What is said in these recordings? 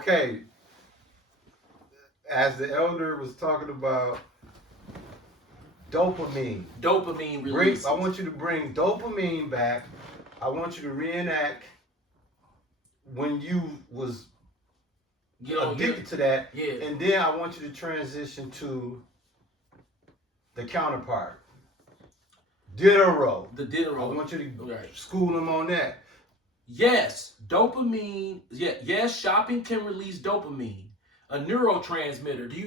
Okay, as the elder was talking about dopamine. Dopamine releases. I want you to bring dopamine back. I want you to reenact when you was addicted to that. Yeah. And then I want you to transition to the counterpart. Diderot. The Diderot. I want you to school them on that. Yes, dopamine. Yeah, yes, shopping can release dopamine, a neurotransmitter. Do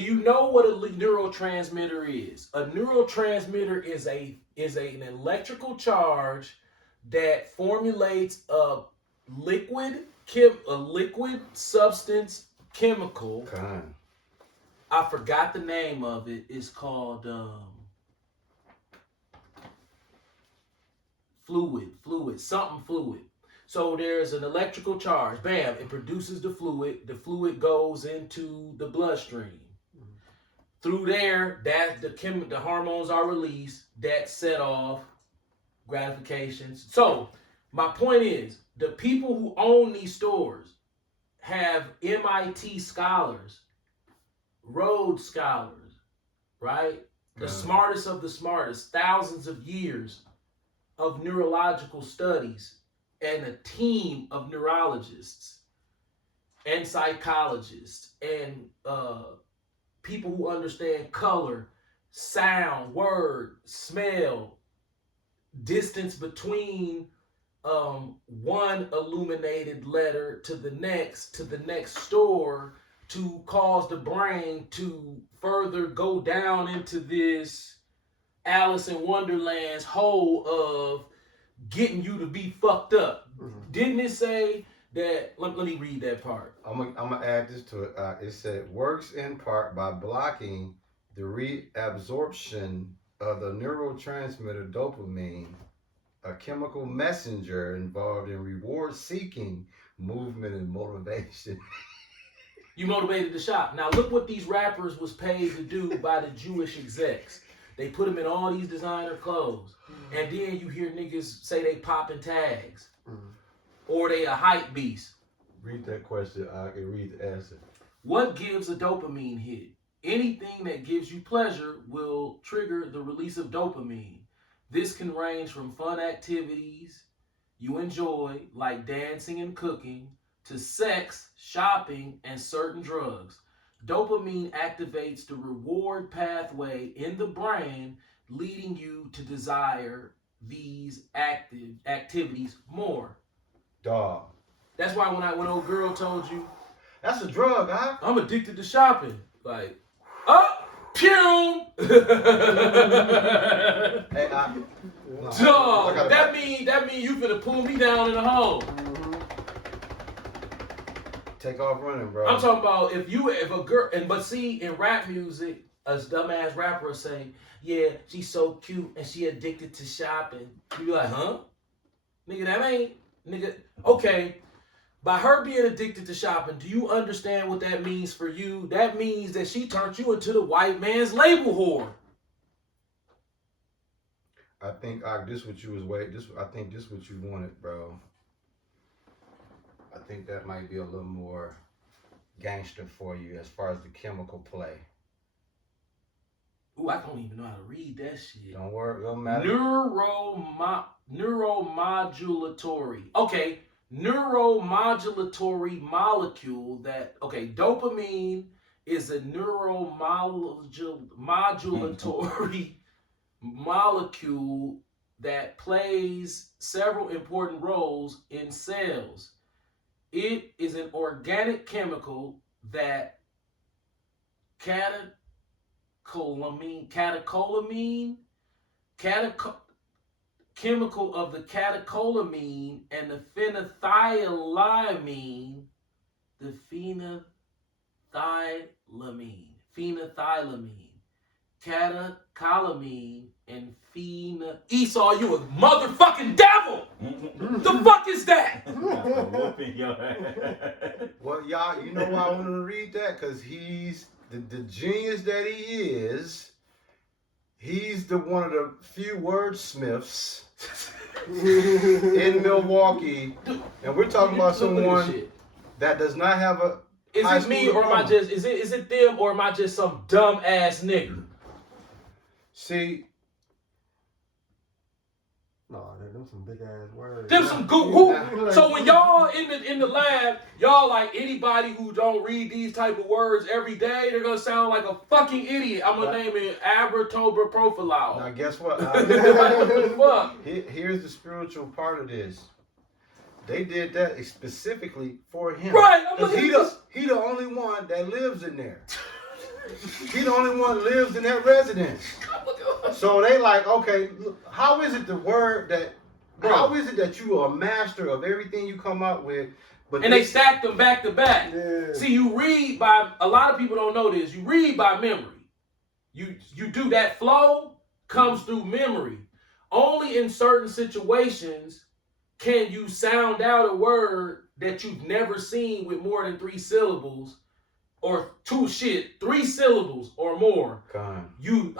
you know what a neurotransmitter is? A neurotransmitter is an electrical charge that formulates a liquid substance chemical. Kind. I forgot the name of it. It's called fluid. So there's an electrical charge. Bam! It produces the fluid. The fluid goes into the bloodstream. Through there, the hormones are released that set off gratifications. So my point is, the people who own these stores have MIT scholars, Rhodes scholars, right? The smartest of the smartest, thousands of years of neurological studies, and a team of neurologists and psychologists and people who understand color, sound, word, smell, distance between one illuminated letter to the next store, to cause the brain to further go down into this Alice in Wonderland's hole of getting you to be fucked up. Mm-hmm. Didn't it say that? Let me read that part. I'm gonna add this to it. It said works in part by blocking the reabsorption of the neurotransmitter dopamine, a chemical messenger involved in reward-seeking movement and motivation. You motivated to shop. Now look what these rappers was paid to do by the Jewish execs. They put them in all these designer clothes. Mm-hmm. And then you hear niggas say they popping tags. Mm-hmm. Or they a hype beast. Read that question. I can read the answer. What gives a dopamine hit? Anything that gives you pleasure will trigger the release of dopamine. This can range from fun activities you enjoy, like dancing and cooking, to sex, shopping, and certain drugs. Dopamine activates the reward pathway in the brain, leading you to desire these activities more. Dog. That's why when old girl told you, that's a drug, huh? I'm addicted to shopping. Like, pew! Hey, dog, that mean you finna pull me down in a hole. Take off running, bro. I'm talking about if a girl, but see, in rap music, a dumbass rapper will say, yeah, she's so cute and she addicted to shopping. You be like, huh? Nigga, that ain't, nigga, okay. By her being addicted to shopping, do you understand what that means for you? That means that she turned you into the white man's label whore. I think this what you was I think this what you wanted, bro. I think that might be a little more gangster for you as far as the chemical play. Ooh, I don't even know how to read that shit. Don't worry, don't matter. Neuromodulatory. Okay, neuromodulatory molecule dopamine is a neuromodulatory molecule that plays several important roles in cells. It is an organic chemical that chemical of the catecholamine and the phenethylamine, catecholamine, and Esau, you a motherfucking devil! The fuck is that? Well, y'all, you know why I wanted to read that? Because he's the genius that he is. He's one of the few wordsmiths in Milwaukee. And we're talking about someone that does not have a Is high it me school or am I diploma. just is it them or am I just some dumb ass nigga? See, No, them some big ass words. Them some who. So when y'all in the lab, y'all like anybody who don't read these type of words every day, they're gonna sound like a fucking idiot. I'm gonna name it Abratober now Profilol. guess what? What the fuck? Here's the spiritual part of this. They did that specifically for him. Right, I'm 'Cause looking at this. he the only one that lives in there. He the only one that lives in that residence. So they like, okay, look, how is it the word that? Bro. How is it that you are a master of everything you come up with? But And they stacked them back to back. Yeah. See, you read by, a lot of people don't know this, you read by memory. You do that flow comes through memory. Only in certain situations can you sound out a word that you've never seen with more than 3 syllables or 3 syllables or more. Con. You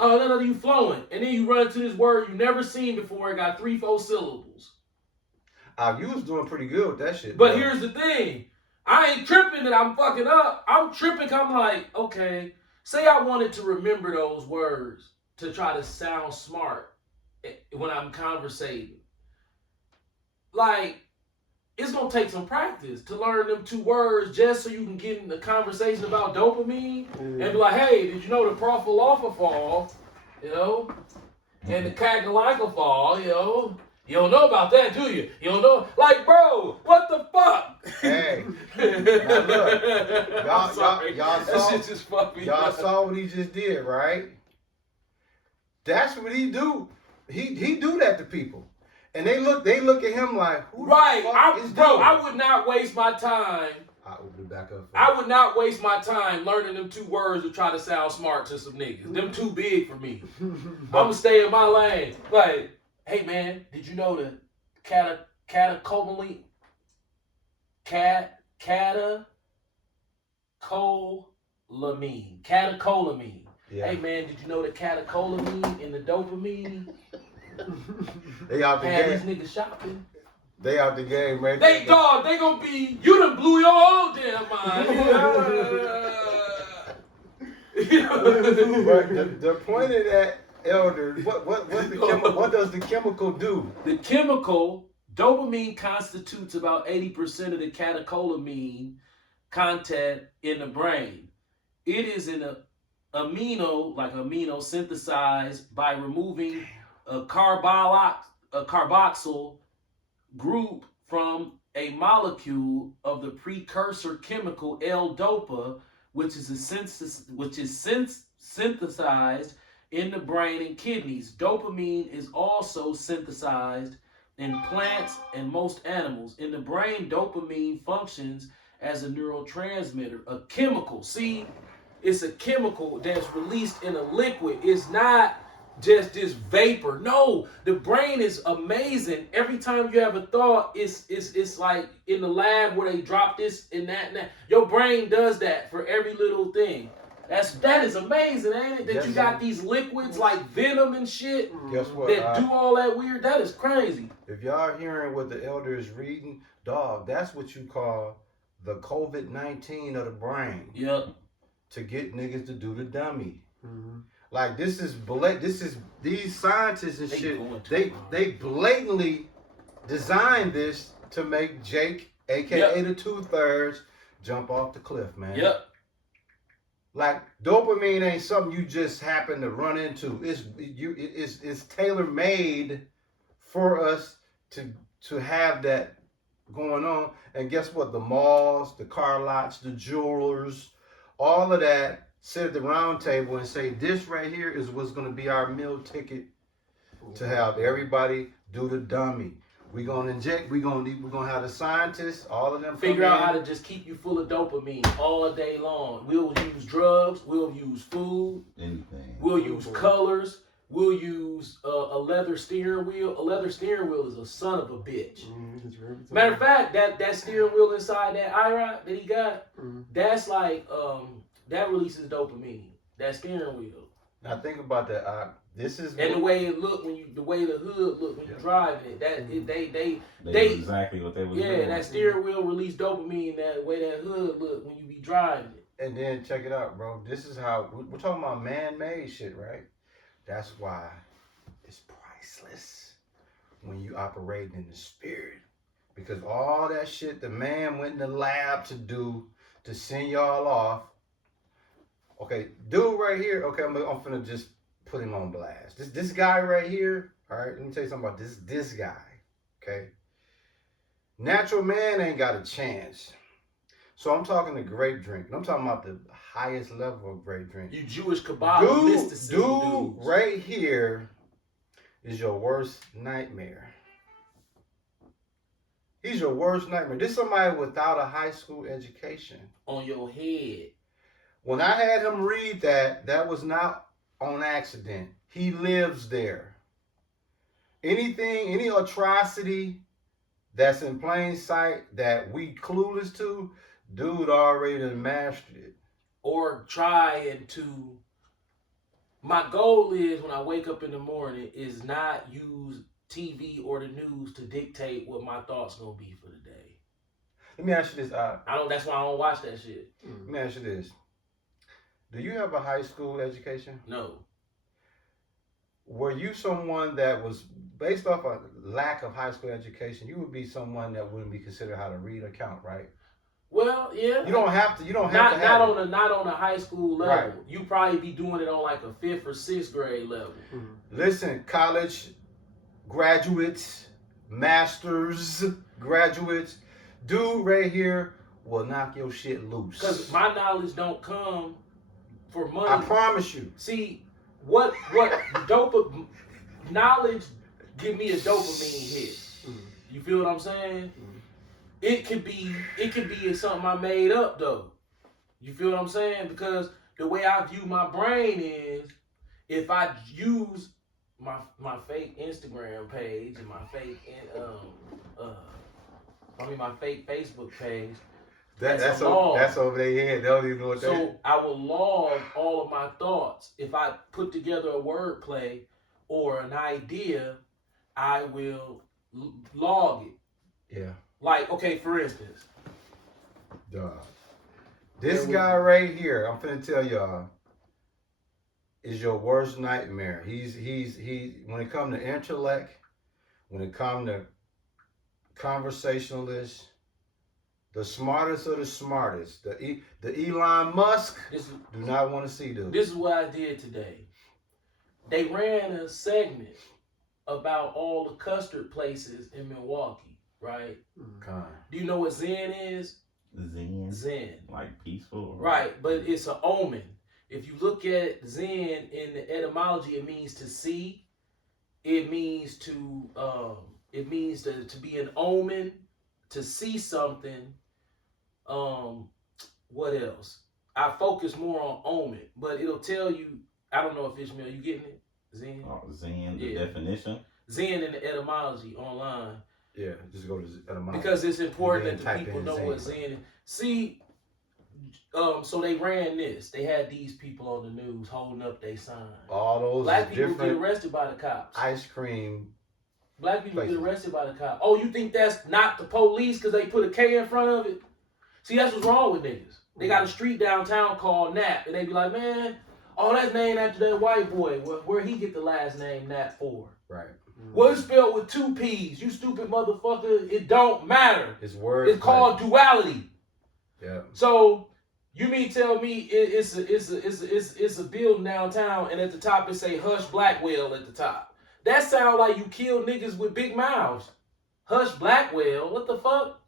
flowing. And then you run to this word you never seen before, it got 3-4 syllables. You was doing pretty good with that shit. But bro. here's the thing. I ain't tripping that I'm fucking up. I'm tripping 'cause I'm like, okay, say I wanted to remember those words to try to sound smart when I'm conversating. Like, it's gonna take some practice to learn them 2 words just so you can get in the conversation about dopamine and be like, hey, did you know the profilofofol, you know, and the caglycophol, you know? You don't know about that, do you? You don't know? Like, bro, what the fuck? Hey, now look, I'm sorry. y'all That saw- shit just fucked me y'all up. saw what he just did, right? That's what he do. He do that to people, and they look at him like, who Right, the fuck is bro, this? I would not waste my time. I opened it back up. I would not waste my time learning them 2 words to try to sound smart to some niggas. Them too big for me. I'ma stay in my lane. Like, hey man, did you know the catecholamine? Catecholamine. Yeah. Hey man, did you know the catecholamine and the dopamine They out the had game. these niggas shopping? They out the game, right? They dog, they gonna be, you done blew your own damn mind. But the point of that, Elder, what does the chemical do? The chemical, dopamine constitutes about 80% of the catecholamine content in the brain. It is an amino synthesized by removing a carboxyl group from a molecule of the precursor chemical L-dopa, which is synthesized in the brain and kidneys. Dopamine is also synthesized in plants and most animals. In the brain, dopamine functions as a neurotransmitter, a chemical. See, it's a chemical that's released in a liquid. It's not just this vapor. No, the brain is amazing. Every time you have a thought, it's like in the lab where they drop this and that and that. Your brain does that for every little thing. That is amazing, ain't it? That Yes, you got sir. these liquids like venom and shit Guess what? that do all that weird. That is crazy. If y'all hearing what the Elder is reading, dog, that's what you call the COVID-19 of the brain. Yep. To get niggas to do the dummy. Mhm. Like this is these scientists and They shit. going too They far. they blatantly designed this to make Jake, aka the 2/3, jump off the cliff, man. Yep. Like dopamine ain't something you just happen to run into. It's tailor made for us to have that going on. And guess what? The malls, the car lots, the jewelers, all of that sit at the round table and say, this right here is what's going to be our meal ticket to have everybody do the dummy. We're going to inject, we're going to have the scientists, all of them Figure come out in. how to just keep you full of dopamine all day long. We'll use drugs. We'll use food. Anything. We'll use colors. We'll use a leather steering wheel. A leather steering wheel is a son of a bitch. Matter of fact, that steering wheel inside that IROC that he got, that's like that releases dopamine. That steering wheel. Now think about that. This is And the way it looked the way the hood looked when you driving it, They they knew exactly what they was yeah, doing. that steering wheel release dopamine. That way that hood look when you be driving it. And then check it out, bro. This is how we're talking about man-made shit, right? That's why it's priceless when you operate in the spirit, because all that shit the man went in the lab to do to send y'all off. Okay, dude right here. Okay, I'm finna just put him on blast. This guy right here. All right, let me tell you something about this guy. Okay, natural man ain't got a chance. So I'm talking the grape drink. I'm talking about the highest level of grape drink. You Jewish Kabbalah mysticism dudes. Right here is your worst nightmare. He's your worst nightmare. This is somebody without a high school education. On your head. When I had him read that was not on accident. He lives there. Any atrocity that's in plain sight that we clueless to, dude already done mastered it. Or trying to. My goal is when I wake up in the morning is not use TV or the news to dictate what my thoughts gonna be for the day. Let me ask you this. That's why I don't watch that shit. Let me ask you this. Do you have a high school education? No. Were you someone that was based off a lack of high school education? You would be someone that wouldn't be considered how to read or count, right? Well, yeah. You don't have to. You don't have to. Not on a high school level. Right. You probably be doing it on like a 5th or 6th grade level. Listen, college graduates, masters graduates, dude right here will knock your shit loose. Because my knowledge don't come for money. I promise you. See, what knowledge give me a dopamine hit. You feel what I'm saying? It could be something I made up though. You feel what I'm saying? Because the way I view my brain is, if I use my fake Instagram page and my fake my fake Facebook page. That's over their head. They don't even know what that is. So I will log all of my thoughts. If I put together a wordplay or an idea, I will log it. Yeah. Like, okay, for instance. Dog. This guy right here, I'm finna tell y'all, is your worst nightmare. He's when it comes to intellect, when it comes to conversationalists, the smartest of the smartest, the Elon Musk, do not want to see them. This is what I did today. They ran a segment about all the custard places in Milwaukee, right? Do you know what Zen is? Zen. Like peaceful. Right, but it's an omen. If you look at Zen in the etymology, it means to see. It means to be an omen, to see something. What else? I focus more on omen, but it'll tell you. I don't know if Ishmael, you getting it? Zen. Oh, Zen, the definition. Zen in the etymology online. Yeah, just go to etymology. Because it's important that the people know what Zen is. See, so they ran this. They had these people on the news holding up their sign. All those Black people different get arrested by the cops. ice cream. Black people places. get arrested by the cops. Oh, you think that's not the police because they put a K in front of it? See, that's what's wrong with niggas. They got a street downtown called Nap, and they be like, man, oh, that's named after that white boy. Where he get the last name Nap for? Right. Well, it's spelled with 2 P's. You stupid motherfucker. It don't matter. It's words. It's called duality. Yeah. So you mean tell me it's a building downtown, and at the top it say Hush Blackwell at the top? That sound like you kill niggas with big mouths. Hush Blackwell. What the fuck?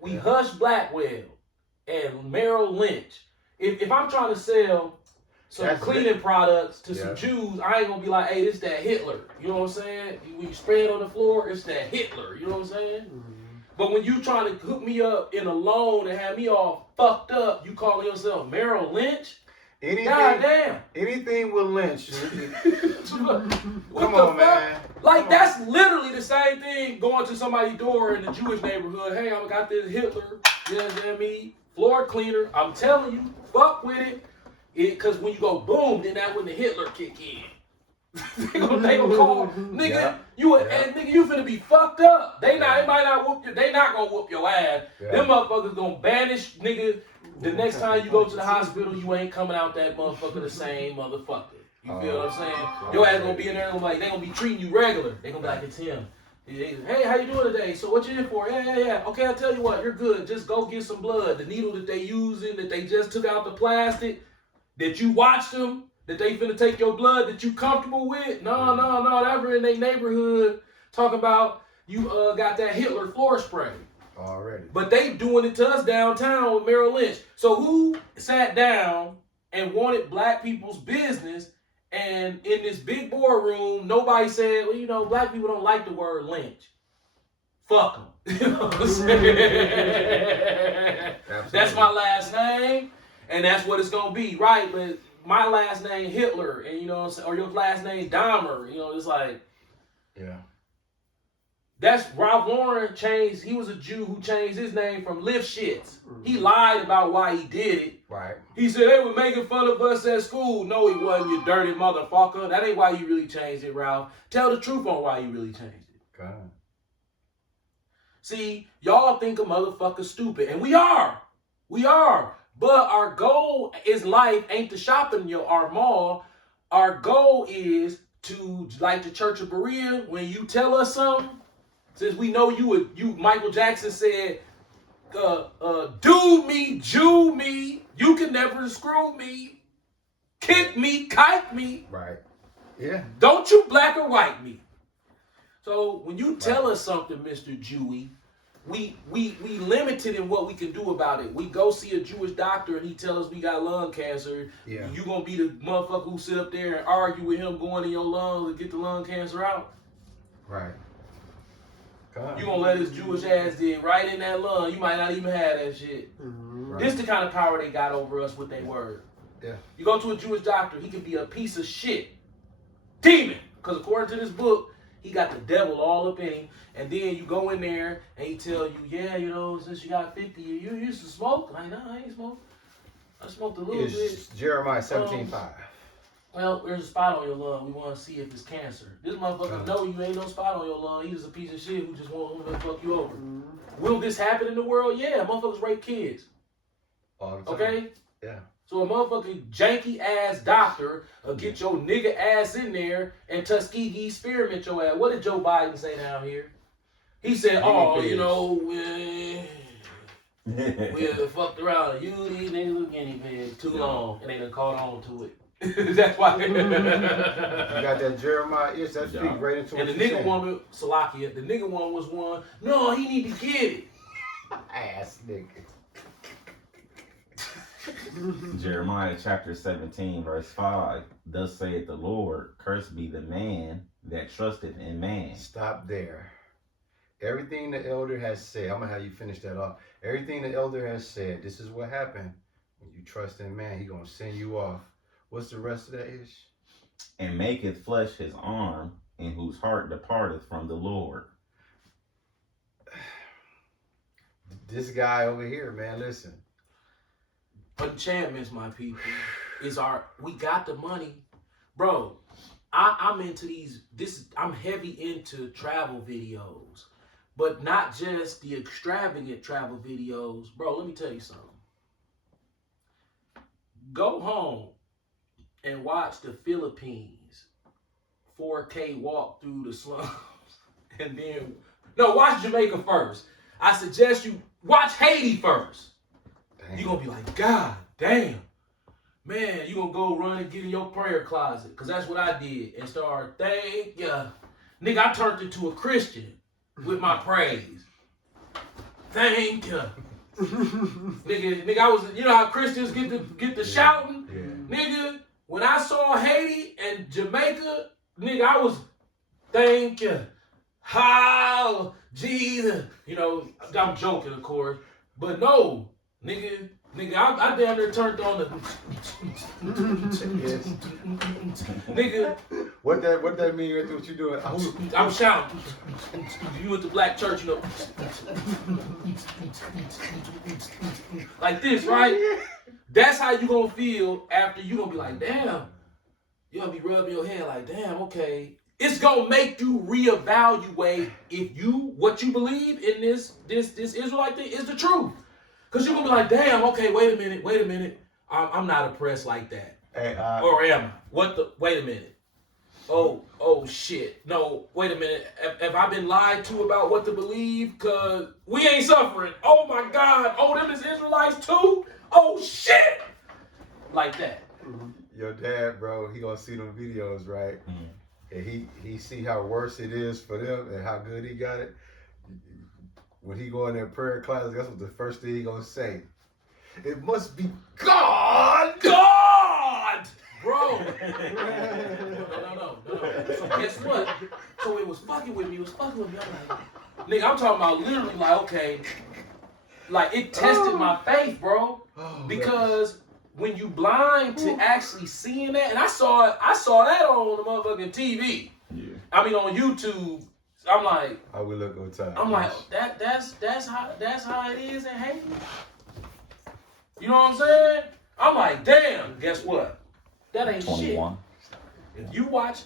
We Hush Blackwell and Merrill Lynch. If I'm trying to sell some cleaning products to some Jews, I ain't gonna be like, hey, this that Hitler. You know what I'm saying? When you spray it on the floor, it's that Hitler. You know what I'm saying? But when you trying to hook me up in a loan and have me all fucked up, you calling yourself Merrill Lynch? God damn. Anything with Lynch. What Come the on, fuck? man. Like, that's literally the same thing going to somebody's door in the Jewish neighborhood. Hey, I got this Hitler, you know what I mean? Floor cleaner. I'm telling you, fuck with it. Because when you go boom, then that's when the Hitler kick in. they gonna call nigga, Yeah. nigga, you finna be fucked up. They might not whoop you. They not gonna whoop your ass. Yeah. Them motherfuckers gonna banish nigga. The next time you go to the hospital, you ain't coming out that motherfucker the same motherfucker. You feel what I'm saying? Your ass gonna be in there and they gonna be treating you regular. They gonna be like, it's him. Hey, how you doing today? So what you in for? Yeah. Okay, I'll tell you what, you're good. Just go get some blood. The needle that they using, that they just took out the plastic, that you watched them, that they finna take your blood, that you comfortable with. No, that were in their neighborhood talking about you got that Hitler floor spray. Already. But they doing it to us downtown with Merrill Lynch. So who sat down and wanted black people's business? And in this big boardroom, nobody said, well, you know, black people don't like the word lynch. Fuck them. You know what I'm saying? That's my last name, and that's what it's going to be, right? But my last name, Hitler, and you know what I'm saying? Or your last name, Dahmer. You know, it's like... Yeah. That's Ralph Lauren changed. He was a Jew who changed his name from Lifshitz. He lied about why he did it. Right. He said they were making fun of us at school. No, he wasn't, you dirty motherfucker. That ain't why you really changed it, Ralph. Tell the truth on why you really changed it. God. See, y'all think a motherfucker stupid, and we are. We are. But our goal is life ain't to shop in our mall. Our goal is to, like the Church of Berea, when you tell us something, since we know you Michael Jackson said, do me, Jew me, you can never screw me, kick me, kite me. Right. Yeah. Don't you black or white me. So when you tell us something, Mr. Jewy, we limited in what we can do about it. We go see a Jewish doctor and he tell us we got lung cancer. Yeah. You gonna be the motherfucker who sit up there and argue with him going in your lungs and get the lung cancer out? Right. God. You gonna let his Jewish ass dig right in that lung. You might not even have that shit. Mm-hmm. Right. This the kind of power they got over us with their word. Yeah. You go to a Jewish doctor, he could be a piece of shit. Demon. Because according to this book, he got the devil all up in him. And then you go in there and he tell you, yeah, you know, since you got 50, you used to smoke? Like, no, I ain't smoke. I smoked a little bit. It's Jeremiah 17:5. Well, there's a spot on your lung. We want to see if it's cancer. This motherfucker know you ain't no spot on your lung. He's just a piece of shit who just want to fuck you over. Mm-hmm. Will this happen in the world? Yeah, motherfuckers rape kids. All the time. Okay? Yeah. So a motherfucking janky ass doctor will get your nigga ass in there and Tuskegee spearmint your ass. What did Joe Biden say down here? He said, oh, you know, we fucked around. You these niggas was guinea pigs too long and they done caught on to it. That's why. You got that Jeremiah, yes, that speaks right into And what the you're nigga saying. one, Salakia, the nigga one was one, no, he need to get it. Ass nigga. Jeremiah chapter 17, verse 5. Thus saith the Lord, cursed be the man that trusteth in man. Stop there. Everything the elder has said, I'm going to have you finish that off. Everything the elder has said, this is what happened. When you trust in man, he going to send you off. What's the rest of that ish? And maketh flesh his arm, in whose heart departeth from the Lord. This guy over here, man, listen. Enchantments, my people, we got the money. Bro, I'm into I'm heavy into travel videos. But not just the extravagant travel videos. Bro, let me tell you something. Go home and watch the Philippines 4K walk through the slums. And then, no, watch Jamaica first. I suggest you watch Haiti first. Damn. You're going to be like, God damn. Man, you're going to go run and get in your prayer closet. Because that's what I did. And start, thank ya. Nigga, I turned into a Christian with my praise. Thank ya. nigga, I was, you know how Christians get the shouting? Yeah. Nigga, when I saw Haiti and Jamaica, nigga, I was, thank ya. How, Jesus. You know, I'm joking, of course. But no, nigga, I damn near turned on the Yes. nigga. What that mean right there? What you doing? I'm shouting. You went to black church, you know. Like this, right? That's how you gonna feel after you gonna be like, damn. You gonna be rubbing your head like, damn, okay. It's gonna make you reevaluate if what you believe in this Israelite thing is the truth. Cause you're gonna be like, damn, okay, wait a minute. I'm not oppressed like that. Hey, Or am I? Wait a minute. Oh shit. No, wait a minute. Have I been lied to about what to believe? Cause we ain't suffering. Oh my God. Oh, them is Israelites too? Oh shit. Like that. Your dad, bro, he gonna see them videos, right? And he see how worse it is for them and how good he got it. When he go in their prayer class, that's what the first thing he gonna say. It must be God. Bro. No. So guess what? So it was fucking with me. I'm like, nigga, I'm talking about literally like, okay, like it tested my faith, bro. Because when you blind to actually seeing that, and I saw that on the motherfucking TV. Yeah. I mean on YouTube. I'm like, How we look on time. I'm like, that's how it is in Haiti. You know what I'm saying? I'm like, damn, guess what? That ain't 21. shit. If you watch